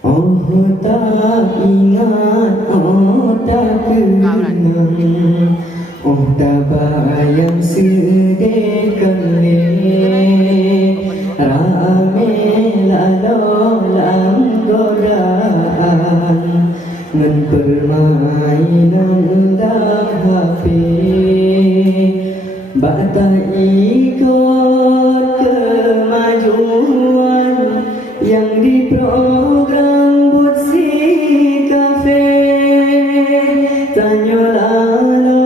Oh tak ingat, oh tak kenang, oh tak bayang sedekan le rame lalu lam godaan ngan permainan dah HP bata ikut kemajuan yang diprogram buat si kafe tanya lalu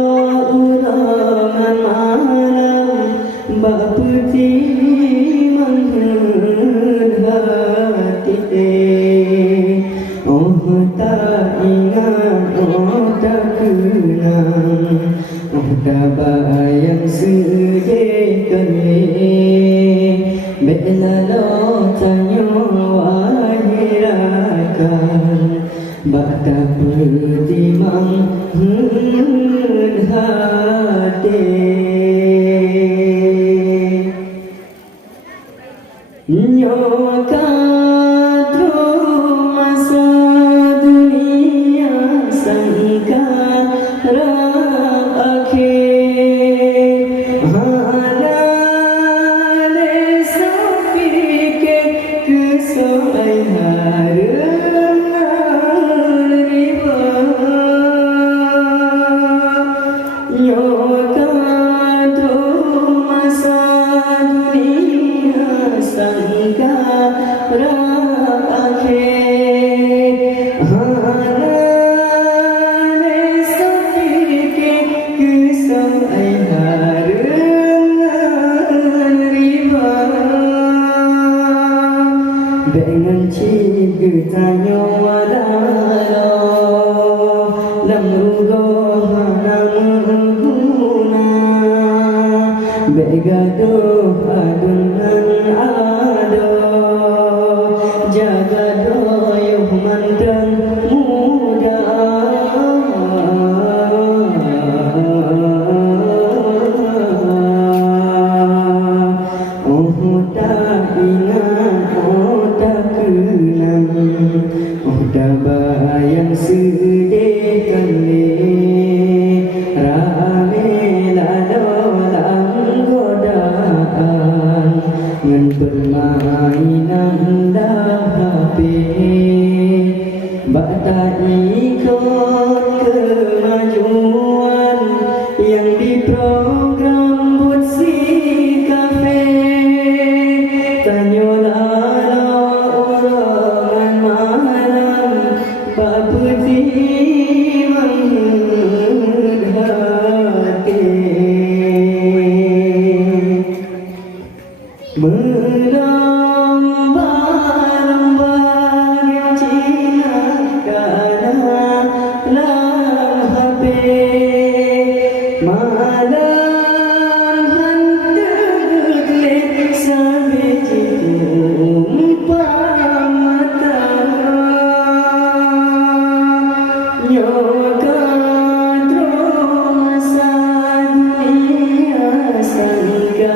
ulangan malam bak putih menghati oh tak ingat oh tak kenang oh tak bayang sedekan bela lo tanya wahirakan bata pertimang hati nyoka masa dunia sangka akhir hana desa pikir kesoai harengan riba nyoka masa dunia sangka akhir hana desa pikir kesoai harengan riba dengan cigu tanya wadalo lam rugo hana mengguna begaduh adunan ado jaga doyuh mantan muda oh tak ingat oh tak kenang oh tak bayang sedekan rame lalu lam godaan ngan permainan dah HP bata ikut kemajuan yang diprogram buat si kafe tanya lalu ulangan malam bak putih menghati melambar-lambar yang Cina karena dalam HP malam hantar sampai jumpa mata nyoka masa dunia sangka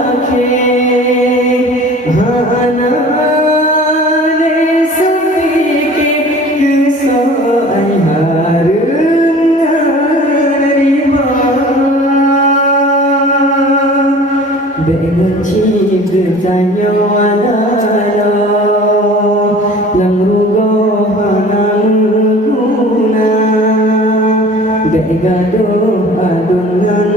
akhir hana desa pikir kesoai harengan riba benci bertanya wadalo lam rugo hana mengguna begaduh adunan